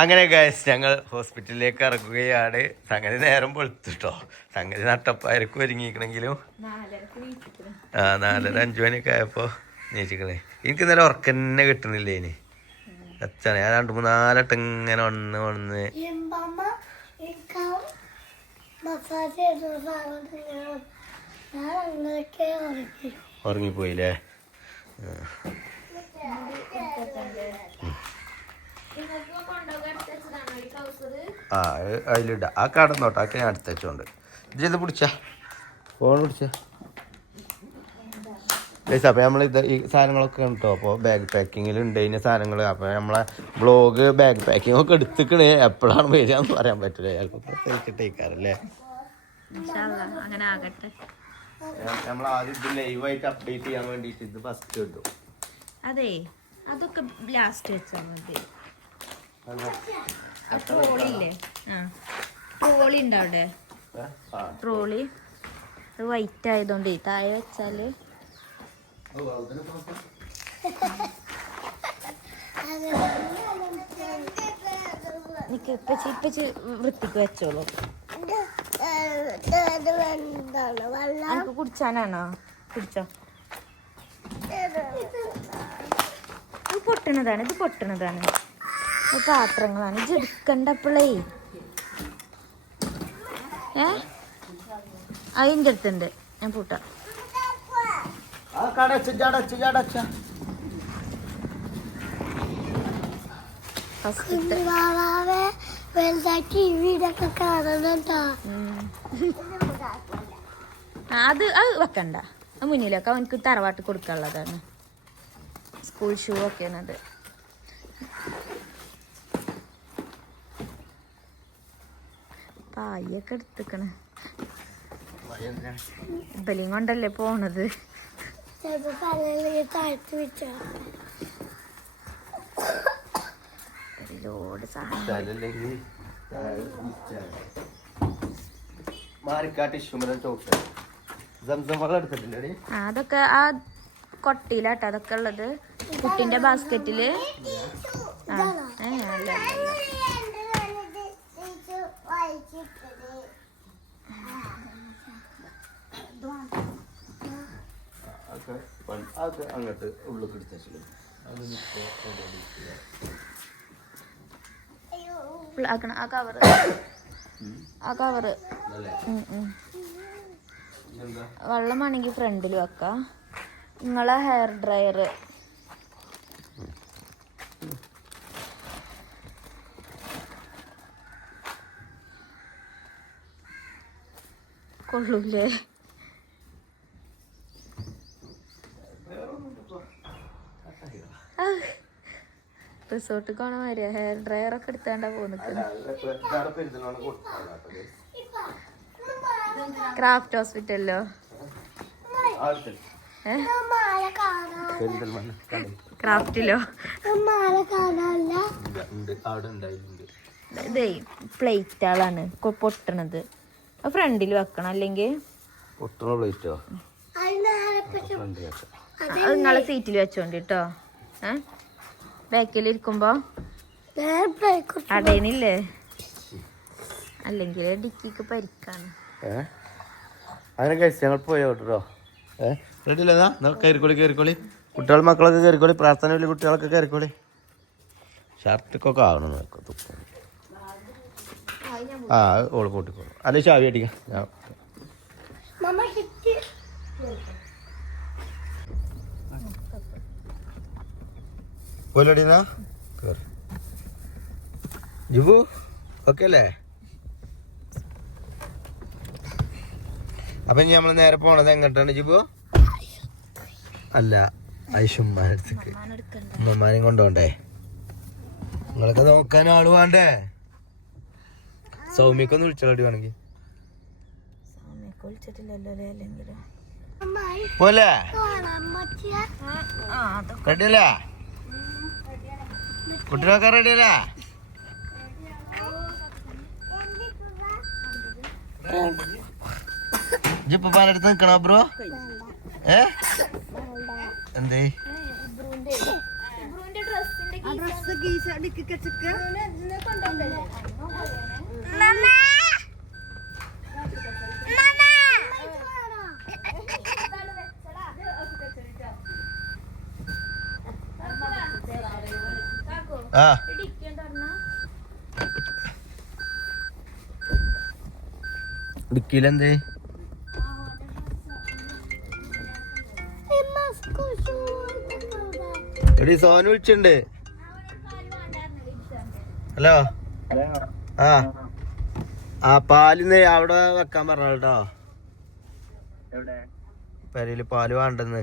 അങ്ങനെ ഗൈസ് ഞങ്ങൾ ഹോസ്പിറ്റലിലേക്ക് ഇറങ്ങുകയാണ്. സംഗതി നേരം പൊളുത്തുട്ടോ സംഗതി നട്ടപ്പായിരിക്കും ഒരുങ്ങിക്കണെങ്കിലും ആ നാലര അഞ്ചു മണിയൊക്കെ ആയപ്പോ നീച്ചിക്കണേ. എനിക്ക് ഇന്നലെ ഉറക്കന്നെ കിട്ടുന്നില്ലേ ഇനി. അച്ഛനെ ഞാൻ രണ്ട് മൂന്നാലട്ടം ഇങ്ങനെ വന്ന് വന്ന്. എമ്പമ്മ എനിക്ക് മസാജ് ചെയ്ത സാധനം ഞാൻ ഞാൻ അങ്ങനെയൊക്കെ ഉറക്കി ഉറങ്ങിപ്പോയില്ലേ ആ അത് അതിലിട. ആ കടന്നോട്ടെ ആക്കെ ഞാൻ അടുത്ത് വെച്ചോണ്ട്. ഇത് പിടിച്ച. ഫോൺ പിടിച്ച. ലൈസ് അപ്പോൾ നമ്മൾ ഇത് ഈ സാധനങ്ങളൊക്കെ കണ്ടോ കേട്ടോ അപ്പോൾ ബാഗ് പാക്കിങ്ങിൽ ഉണ്ട് ഇതിന്റെ സാധനങ്ങൾ അപ്പോൾ നമ്മളെ ബ്ലോഗ് ബാഗ് പാക്കിംഗ് ഒക്കെ എടുത്തിക്കണേ. എപ്പോഴാണ് വരിക എന്ന് പറയാൻ പറ്റില്ല ചിലപ്പോൾ പ്രത്യേകിച്ചിട്ടേക്കാറല്ലേ അങ്ങനെ ആകട്ടെ. നമ്മൾ ആദ്യം ഇത് ലൈവായിട്ട് അപ്ഡേറ്റ് ചെയ്യാൻ വേണ്ടിയിട്ട് ഇത് ഫസ്റ്റ് ഇട്ടു. അതെ അതൊക്കെ ലാസ്റ്റ് വെച്ചാൽ മതി. ആ ട്രോളി ഇല്ലേ ആ. ട്രോളി ഉണ്ട് അവിടെ? ട്രോളി. അത് വൈറ്റ് ആയതുകൊണ്ട് താഴെ വെച്ചാൽ. നിക്ക് ഇപ്പച്ചി ഇപ്പച്ചി വൃത്തിക്ക് വെച്ചോളൂ. എനിക്ക് കുടിച്ചാനാണോ? കുടിച്ചോ. ഇത് പൊട്ടണതാണ് ഇത് പൊട്ടണതാണ്. പാത്രങ്ങളാണ്. ഇത് എടുക്കണ്ടപ്പോഴേ ഏ? അതിന്റെ അടുത്തുണ്ട്. ഞാൻ പൂട്ടാം. വലുതാക്കി വീടൊക്കെ കാണുന്നുണ്ടോ അത് അത് വെക്കണ്ട. മുന്നിലൊക്കെ അവനക്ക് തറവാട്ട് കൊടുക്കാനുള്ളതാണ്. സ്കൂൾ ഷൂ ഒക്കെയാണ് പായൊക്കെ എടുത്തുക്കണ്. ഇബലിയും കൊണ്ടല്ലേ പോണത്? ലോഡ് സാധനം അതൊക്കെ ആ കൊട്ടിയിലാട്ടോ അതൊക്കെ ഉള്ളത്. കുട്ടിന്റെ ബാസ്ക്കറ്റിൽ ആ ഏ അല്ല. അല്ല അതൊക്കെ അങ്ങോട്ട് ഉള്ളിൽ എടുത്തു ആക്കണം. ആ കവർ ആ കവർ. വെള്ളമാണെങ്കിൽ ഫ്രണ്ടിൽ വെക്കാം. നിങ്ങളെ ഹെയർ ഡ്രയർ കൊള്ളൂലേ? റിസോർട്ട് കാണാൻ വരിക ഹെയർ ഡ്രയർ ഒക്കെ എടുത്താണ്ടാ പോകുന്നത് ക്രാഫ്റ്റ് ഹോസ്പിറ്റലിലോ ക്രാഫ്റ്റിലോ ഇതേ പ്ലേറ്റുകളാണ് പൊട്ടണത്. ഫ്രണ്ടിൽ വെക്കണം അല്ലെങ്കിൽ പൊട്ടണ പ്ലേറ്റോ? നിങ്ങളെ സീറ്റിൽ വെച്ചോണ്ട് കേട്ടോ ഏ? ബ്രേക്ക് അടയണില്ലേ അല്ലെങ്കിൽ ഡിക്കിക്ക് പരിക്കാണ്. അങ്ങനെ കഴിച്ച് ഞങ്ങൾ പോയോ കേട്ടോ ഏ? റെഡി അല്ലേ എന്നാ കയറിക്കോളി കയറിക്കോളി. കുട്ടികൾ മക്കളൊക്കെ കയറിക്കോളി പ്രാർത്ഥനയിൽ കുട്ടികളൊക്കെ കയറിക്കോളി. ഷർട്ടൊക്കെ ആവണം നോക്കാം തുപ്പ ആ ഓൾ കൂട്ടിക്കോളും. അല്ലെ ചാവി അടിക്കാം. ഞാൻ പോലടിന്നാ ജിബു ഓക്കെ അല്ലേ അപ്പൊ ഇനി നമ്മൾ നേരെ പോണത് എങ്ങോട്ടാണ് ജിബു? അല്ല ഐഷുമ്മാരുടെ അടുത്തേക്ക് ഉമ്മമാരെയും കൊണ്ടുപോണ്ടേ നിങ്ങളൊക്കെ നോക്കാൻ ആൾ വേണ്ടേ? സൗമ്യക്കൊന്ന് വിളിച്ചോളടി വേണമെങ്കിൽ പോലെ? കാണാൻ കുട്ടിനൊക്കെ റെഡി അല്ലേ? ജിപ്പാനടുത്ത് നിക്കണോ ബ്രോ ഏ? എന്തേ? ഡ്രസ് ഗീസ ഡിക്കൊക്കെ ചെക്ക് ആ. ഡിക്കിയിലെന്തേ? എടി സോനു വിളിച്ചിണ്ട് ഹലോ? ആ. ആ പാലിന്ന് അവിടെ വെക്കാൻ പറഞ്ഞോ പെരയിൽ പാൽ വേണ്ടെന്ന്.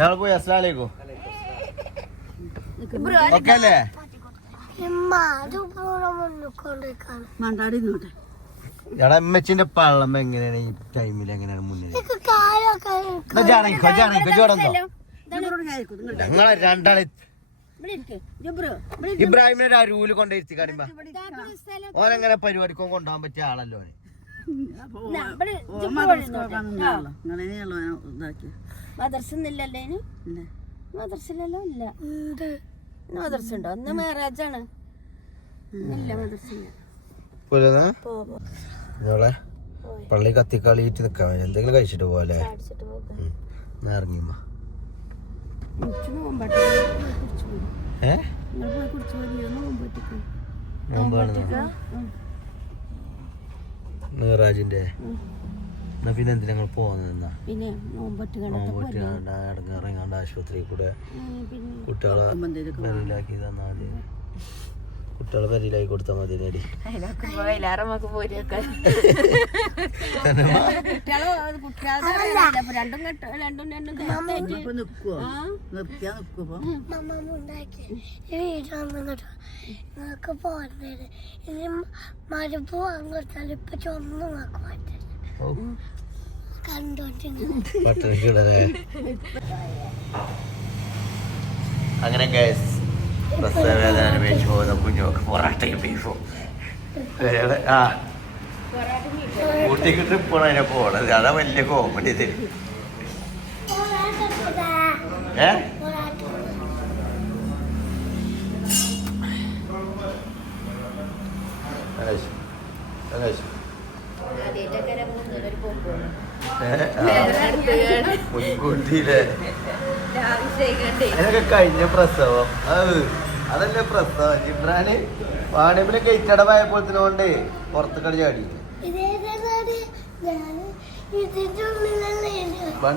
നാളെ പോയി അസ്ലാലേക്കോ ഓക്കെ അല്ലേ എടാ അമ്മച്ചിന്റെ പള്ളം എങ്ങനെയാണ് ഈ ടൈമിൽ എങ്ങനെയാണ് മുന്നിൽ ഞങ്ങളെ രണ്ടാളെ ഇബ്രാഹിമിനെ ആ രൂൽ കൊണ്ടിരുത്തി കാണിമ്പ ഓനെങ്ങനെ പരിപാടിക്കോ കൊണ്ടുപോകാൻ പറ്റിയ ആളല്ലോ ഓന് മദർസ ഇല്ലല്ലേ മദർസില്ലല്ലോ ഇല്ല. മദർസ ഉണ്ടോ? ഒന്ന് മേറാജാണ് ഇല്ല മദർസില്ല ഞങ്ങളെ പള്ളി കത്തിക്കളിയിട്ട് നിക്കാൻ എന്തെങ്കിലും കഴിച്ചിട്ട് പോലെ ഇറങ്ങിമ്മ ഏ? നോമ്പാണ് നീറാജിന്റെ. എന്നാ പിന്നെ എന്തിനാ ഞങ്ങൾ പോകുന്നതെന്നാ പിന്നെ നോമ്പിട്ട് ഇറങ്ങാണ്ട് ആശുപത്രിയിൽ കൂടെ പിന്നെ കുട്ടികളെ പെരയിലാക്കി തന്നാ മതി. കുട്ടികളെ പരിലായി കൊടുത്താൽ മതി നേടി നിങ്ങൾക്ക് പോകുന്നത് ഇനി മരുപ്പ് ഇപ്പൊ പറ്റില്ല കണ്ടോണ്ടിങ്ങനെ അങ്ങനെ ഗൈസ് പ്രസവവേദന അനുഭവിച്ചു പോകുന്ന കുഞ്ഞുമൊക്കെ പൊറാട്ടയും ബീഫും. ആ. ഊട്ടിക്ക് ട്രിപ്പാണ് അതിനെ പോണത്. അതാ വലിയ കോമഡി ഇത്. ഏ? ഗണേഷ് ഗണേഷ് മുൻകൂട്ടിയിലെ അതിനൊക്കെ കഴിഞ്ഞ പ്രസവം. അത് അതല്ലേ പ്രസവം. ജിബ്രാന് വാണിയപ്പിലെ ഗേറ്റടവായപ്പോഴത്തിനോണ്ട് പുറത്ത് കളി ചാടി.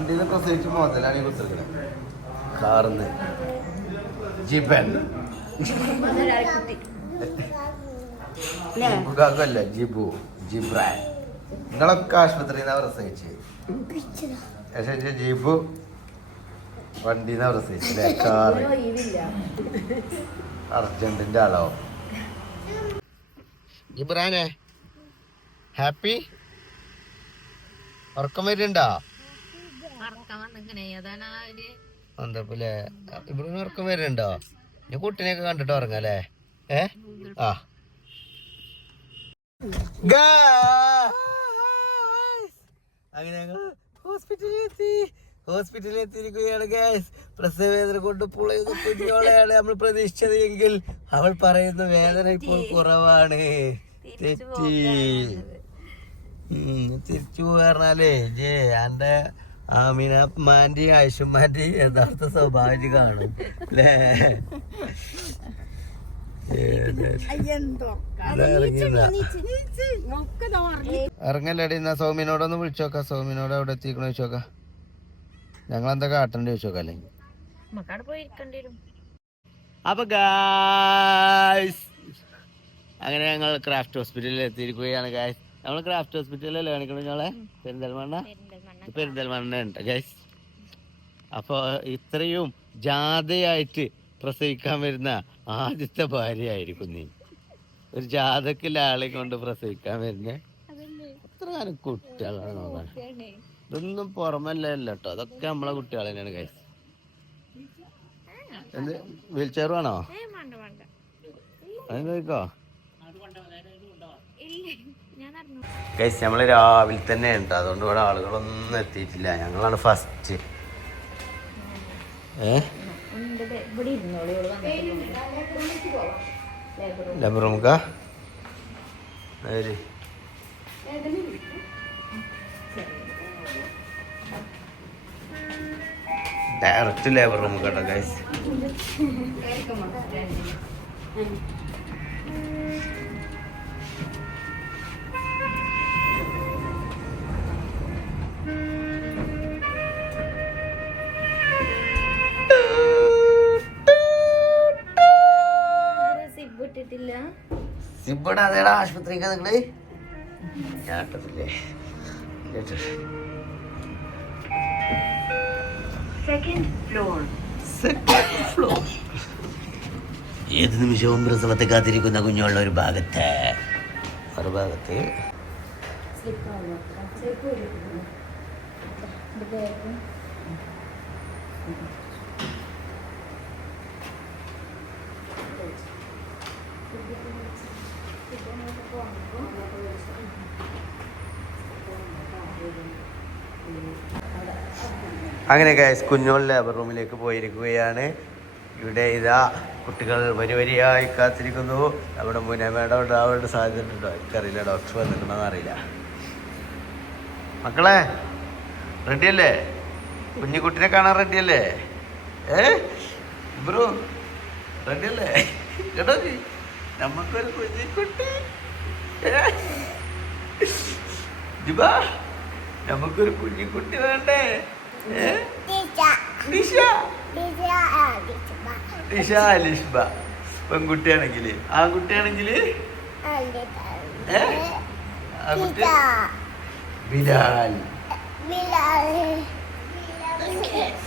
നിന്ന് പ്രസവിച്ച് മോതലാണ് ഈ കുത്തിരിക്കണത് കാർന്ന്. ജിബൻ ജിബുകാക്കല്ല ജിബു ജിബ്രാൻ. നിങ്ങളൊക്കെ ആശുപത്രിയിൽ നിന്നാണ് പ്രസവിച്ച്. പക്ഷേ ജിബു വണ്ടിയിൽ നിന്നാണ് പ്രസവിച്ചല്ലേ കാറ് അർജന്റിന്റെ ആളോ ഇബ്രാനെ ഹാപ്പി ഉറക്കം വരുന്നുണ്ടോ എന്താ ഇവിടെ ഉറക്കം വരുന്നുണ്ടോ ഞാൻ കുട്ടിനെയൊക്കെ കണ്ടിട്ട് ഉറങ്ങല്ലേ ഏ ആ ഗാ അങ്ങനെ ഞങ്ങൾ ഹോസ്പിറ്റലിൽ എത്തി ഹോസ്പിറ്റലിൽ എത്തിയിരിക്കുകയാണ് ഗ്യാസ് പ്രസവവേദന കൊണ്ട് പുളയുന്ന കുഞ്ഞോളെയാണ് നമ്മൾ പ്രതീക്ഷിച്ചത് എങ്കിൽ. അവൾ പറയുന്ന വേദന ഇപ്പോൾ കുറവാണ്. തെറ്റി. തിരിച്ചു പറഞ്ഞാലേ ജേ എന്റെ ആമിനമാന്റെ ആയുഷുമാന്റെ യഥാർത്ഥ സ്വഭാവം കാണും. അല്ലേ? ഇറങ്ങല്ലടി എന്നാ സൗമിനോടൊന്ന് വിളിച്ചോക്കാം. സൗമിനോട് അവിടെ എത്തിക്കണോ ചോദിച്ചോക്കാം. ഞങ്ങൾ എന്താ കാട്ടണ്ട വെച്ചോ അല്ലെങ്കിൽ. മക്കാട് പോയി ഇരിക്കേണ്ടി വരും. അപ്പൊ ഗായ്സ് അങ്ങനെ ഞങ്ങൾ ക്രാഫ്റ്റ് ഹോസ്പിറ്റലിൽ എത്തിയിരിക്കുകയാണ് ഗായ്സ് നമ്മൾ ക്രാഫ്റ്റ് ഹോസ്പിറ്റലിലല്ലേ കാണിക്കണം ഞങ്ങളെ? പെരിന്തൽമണ്ണ? പെരിന്തൽമണ്ണ. ഉണ്ട് ഗൈസ് അപ്പോൾ ഇത്രയും ജാഥയായിട്ട് പ്രസവിക്കാൻ വരുന്ന ആദ്യത്തെ ഭാര്യയായിരിക്കും നീ. ഒരു ജാഥക്കിലെ ആളെ കൊണ്ട് പ്രസവിക്കാൻ വരുന്ന അത്ര കുട്ടികളാണ് നോക്കാൻ ഇതൊന്നും പുറമല്ല കേട്ടോ അതൊക്കെ നമ്മളെ കുട്ടികൾ തന്നെയാണ് ഗൈസ് എന്ത്? വീൽ ചെയർ വേണോ? അതെന്തോ കൈസ് നമ്മൾ രാവിലെ തന്നെ ഉണ്ട്. അതുകൊണ്ട് ഇവിടെ ആളുകളൊന്നും എത്തിയിട്ടില്ല. ഞങ്ങളാണ് ഫസ്റ്റ് ഏ? ലബർ റൂമുക്ക ഡയറക്റ്റ് ലേബർ റൂം കേട്ടോ ഗൈസ് സിബ് ഇട്ടിട്ടില്ല. ഇവിടെ അതേടാ ആശുപത്രിക്ക് നിങ്ങൾ? ഞാട്ടത്തില്ലേ ഏത് നിമിഷവും പ്രസവത്തെ കാത്തിരിക്കുന്ന കുഞ്ഞുള്ള ഒരു ഭാഗത്ത്. ഒരു ഭാഗത്ത് അങ്ങനെ ഗൈസ് കുഞ്ഞോൾ ലേബർ റൂമിലേക്ക് പോയിരിക്കുകയാണ്. ഇവിടെ ഇതാ കുട്ടികൾ വരി വരിയായി കാത്തിരിക്കുന്നു. അവിടെ മുന്നേ മേഡം ഉണ്ടാവേണ്ട സാധ്യത ഉണ്ടോ? എനിക്കറിയില്ല ഡോക്ടർ വന്നിട്ടുണ്ടോന്ന് അറിയില്ല. മക്കളെ റെഡിയല്ലേ കുഞ്ഞിക്കുട്ടിനെ കാണാൻ റെഡിയല്ലേ ഏ? ബ്രോ റെഡിയല്ലേ കേട്ടോ നീ? നമുക്കൊരു കുഞ്ഞിക്കുട്ടി? ജിബാ നമുക്കൊരു കുഞ്ഞിക്കുട്ടി വേണ്ടേ? പെൺകുട്ടിയാണെങ്കിൽ ആൺകുട്ടിയാണെങ്കിൽ എനിക്കറിയല്ലേ ഏഹ് ബിലാൽ.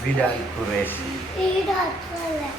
ബിലാൽ. ഖുറേഷി. ഈ ഡോക്ടറല്ലേ